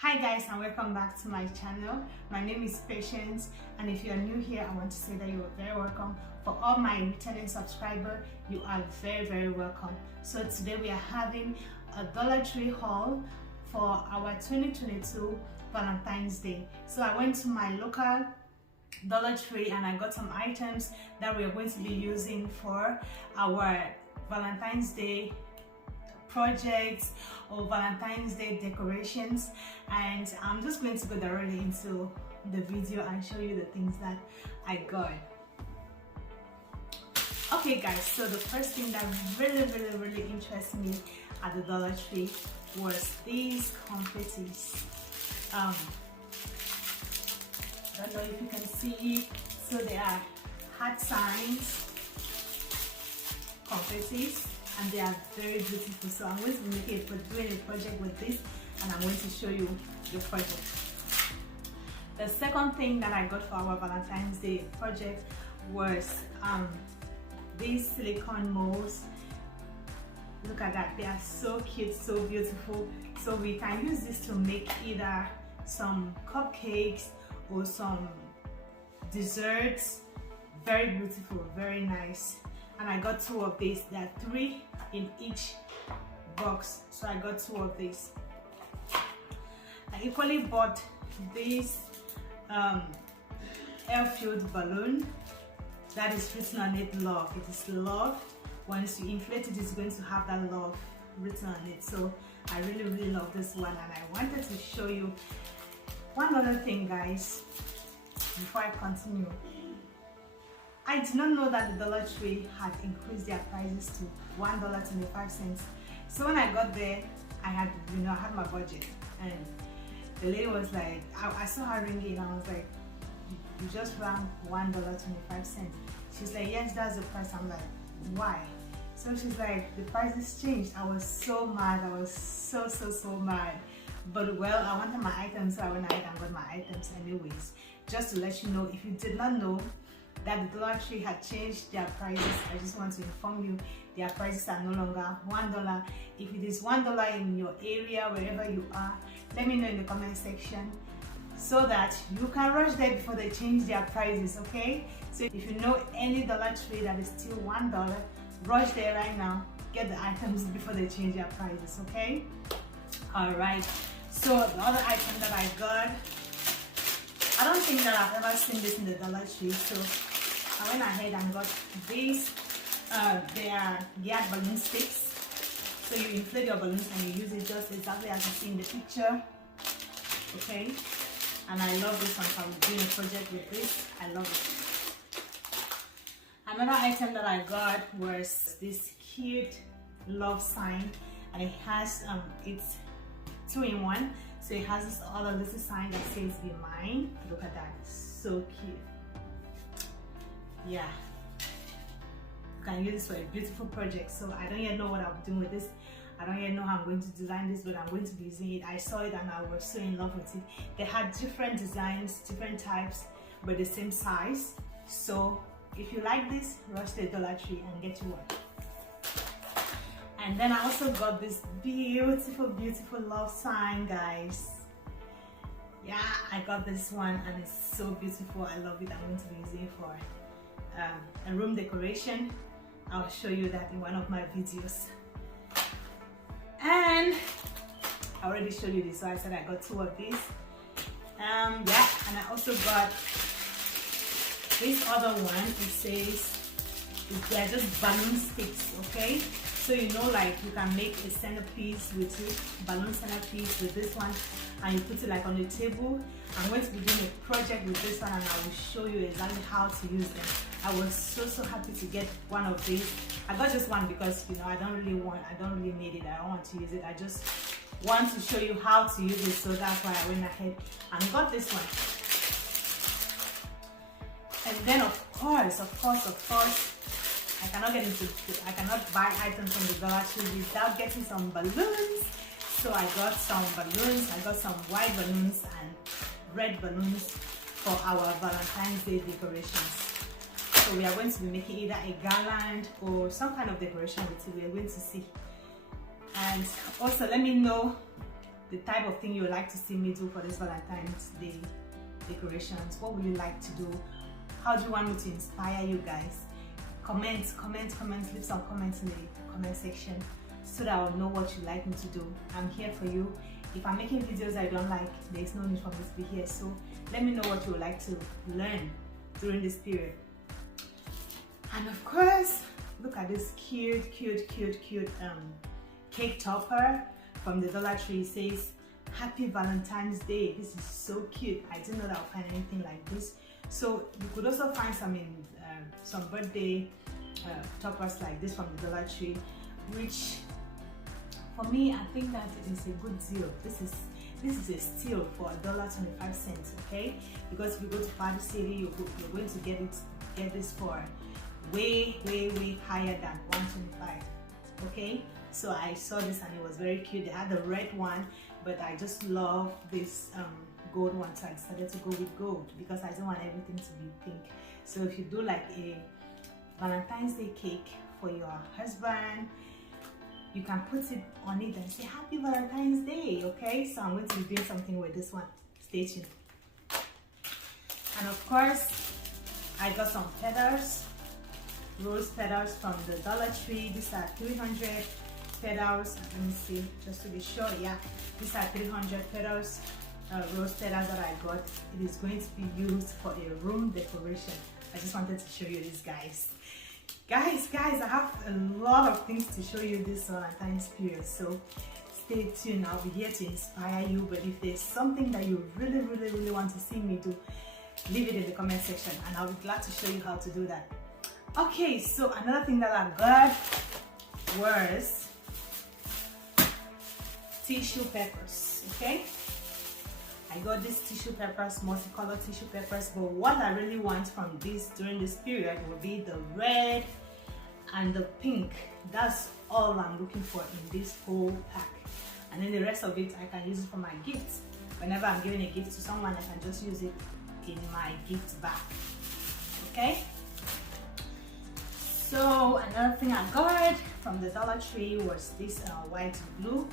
Hi guys, and welcome back to my channel. My name is Patience, and if you are new here, I want to say that you are very welcome. For all my returning subscribers, you are very welcome. So today we are having a Dollar Tree haul for our 2022 Valentine's Day. So I went to my local Dollar Tree and I got some items that we are going to be using for our Valentine's Day projects or Valentine's Day decorations, and I'm just going to go directly into the video and show you the things that I got. Okay guys, so the first thing that really interests me at the Dollar Tree was these confettis. I don't know if you can see, so they are heart signs confettis, and they are very beautiful. So I'm going to be doing a project with this, and I'm going to show you the project. The second thing that I got for our Valentine's Day project was these silicone molds. Look at that, they are so cute, so beautiful. So we can use this to make either some cupcakes or some desserts. Very beautiful, very nice. And I got two of these. There are 3 in each box, so I got 2 of these. I equally bought this air-filled balloon that is written on it love. It is love. Once you inflate it, it's going to have that love written on it. So I really love this one, and I wanted to show you one other thing, guys, before I continue. I did not know that the Dollar Tree had increased their prices to $1.25. So when I got there, I had my budget, and the lady was like, I saw her ringing, and I was like, you just ran $1.25. She's like, yes, that's the price. I'm like, why? So she's like, the price has changed. I was so mad. I was so mad. But well, I wanted my items, so I went ahead and got my items anyways. Just to let you know, if you did not know that the Dollar Tree had changed their prices, I just want to inform you, their prices are no longer $1. If it is $1 in your area, wherever you are, let me know in the comment section so that you can rush there before they change their prices, okay? So if you know any Dollar Tree that is still $1, rush there right now, get the items before they change their prices, okay? Alright, so the other item that I got, I don't think that I've ever seen this in the Dollar Tree, so I went ahead and got these. They are gas balloon sticks. So you inflate your balloons and you use it just exactly as you see in the picture. Okay, and I love this one. I'm doing a project with this. I love it. Another item that I got was this cute love sign, and it has it's 2-in-1. So it has this other little sign that says "Be mine." Look at that, so cute. Yeah, you can use this for a beautiful project. So I don't yet know what I'll be doing with this. I don't yet know how I'm going to design this, but I'm going to be using it. I saw it and I was so in love with it. They had different designs, different types, but the same size. So if you like this, rush to the Dollar Tree and get you one. And then I also got this beautiful love sign, guys. Yeah, I got this one and it's so beautiful. I love it. I'm going to be using it for a room decoration. I'll show you that in one of my videos. And I already showed you this, so I said I got 2 of these. Yeah, and I also got this other one. It says they're just balloon sticks, okay? So like you can make a centerpiece with it, balloon centerpiece with this one, and you put it like on the table. I'm going to be doing a project with this one, and I will show you exactly how to use them. I was so happy to get one of these. I got this one because I don't really need it. I don't want to use it. I just want to show you how to use it, so that's why I went ahead and got this one. And then of course, I cannot buy items from the Dollar Tree without getting some balloons. So I got some balloons. I got some white balloons and red balloons for our Valentine's Day decorations. So we are going to be making either a garland or some kind of decoration with it. We are going to see. And also let me know the type of thing you would like to see me do for this Valentine's Day decorations. What would you like to do? How do you want me to inspire you guys? Comment, leave some comments in the comment section so that I'll know what you'd like me to do. I'm here for you. If I'm making videos I don't like, there's no need for me to be here. So let me know what you would like to learn during this period. And of course, look at this cute cake topper from the Dollar Tree. It says Happy Valentine's Day. This is so cute. I didn't know that I'll find anything like this. So you could also find some birthday toppers like this from the Dollar Tree, which for me, I think that it is a good deal. This is a steal for $1.25, okay? Because if you go to Party City, you're going to get this for way higher than $1.25, okay? So I saw this and it was very cute. They had the red one, but I just love this gold one, so I decided to go with gold because I don't want everything to be pink. So if you do like a Valentine's Day cake for your husband, you can put it on it and say Happy Valentine's Day, okay? So I'm going to be doing something with this one. Stay tuned. And of course, I got some petals, rose petals from the Dollar Tree. These are 300 petals. Let me see, just to be sure. Yeah, these are 300 petals, rose petals that I got. It is going to be used for a room decoration. I just wanted to show you this, guys. Guys, I have a lot of things to show you this Valentine's period, so stay tuned. I'll be here to inspire you, but if there's something that you really want to see me do, leave it in the comment section and I'll be glad to show you how to do that. Okay, so another thing that I got was tissue papers, okay? I got these tissue papers, multicolored tissue papers, but what I really want from this during this period will be the red and the pink. That's all I'm looking for in this whole pack. And then the rest of it, I can use it for my gifts. Whenever I'm giving a gift to someone, I can just use it in my gift bag, okay? So another thing I got from the Dollar Tree was this white glue,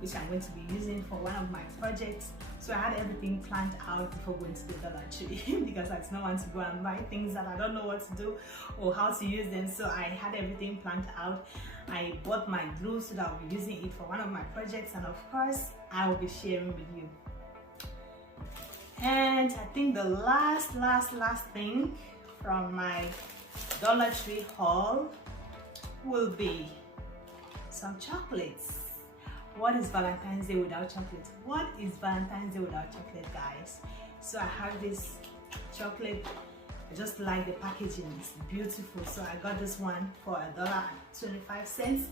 which I'm going to be using for one of my projects. So I had everything planned out before going to the Dollar Tree because I did not want to go and buy things that I don't know what to do or how to use them. So I had everything planned out. I bought my glue so that I'll be using it for one of my projects, and of course I will be sharing with you. And I think the last thing from my Dollar Tree haul will be some chocolates. What is Valentine's Day without chocolate? What is Valentine's Day without chocolate, guys? So I have this chocolate. I just like the packaging. It's beautiful. So I got this one for $1.25.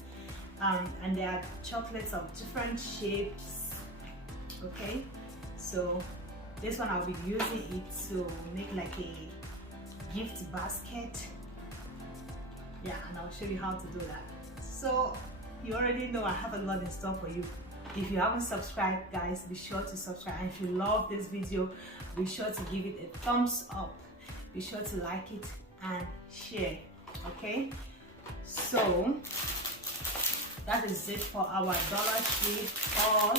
And there are chocolates of different shapes. Okay, so this one I'll be using it to make like a gift basket. Yeah, and I'll show you how to do that. So you already know I have a lot in store for you. If you haven't subscribed, guys, be sure to subscribe. And if you love this video, be sure to give it a thumbs up. Be sure to like it and share, okay? So that is it for our Dollar Tree haul.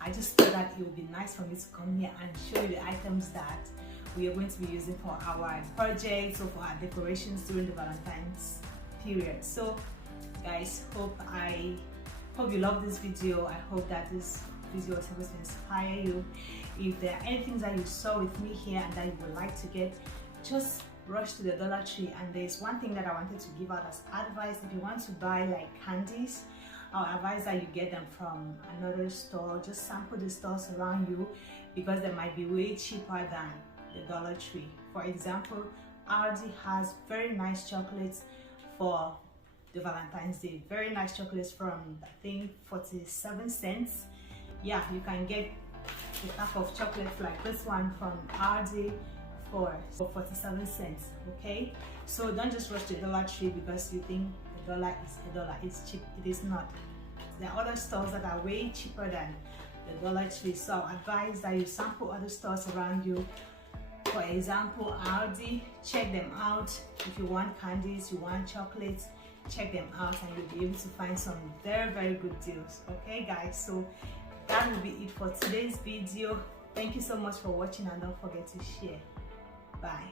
I just thought that it would be nice for me to come here and show you the items that we are going to be using for our projects or for our decorations during the Valentine's period. So guys, hope you love this video. I hope that this video was able to inspire you. If there are any things that you saw with me here and that you would like to get, just rush to the Dollar Tree. And there's one thing that I wanted to give out as advice. If you want to buy like candies, I'll advise that you get them from another store. Just sample the stores around you because they might be way cheaper than the Dollar Tree. For example, Aldi has very nice chocolates for the Valentine's Day. Very nice chocolates from, I think, 47 cents. Yeah, you can get a pack of chocolates like this one from Aldi for 47 cents, okay? So don't just rush to the Dollar Tree because you think the dollar is a dollar. It's cheap. It is not. There are other stores that are way cheaper than the Dollar Tree. So I advise that you sample other stores around you. For example, Aldi, check them out. If you want candies, you want chocolates, check them out and you'll be able to find some very good deals, okay guys? So that will be it for today's video. Thank you so much for watching, and don't forget to share. Bye.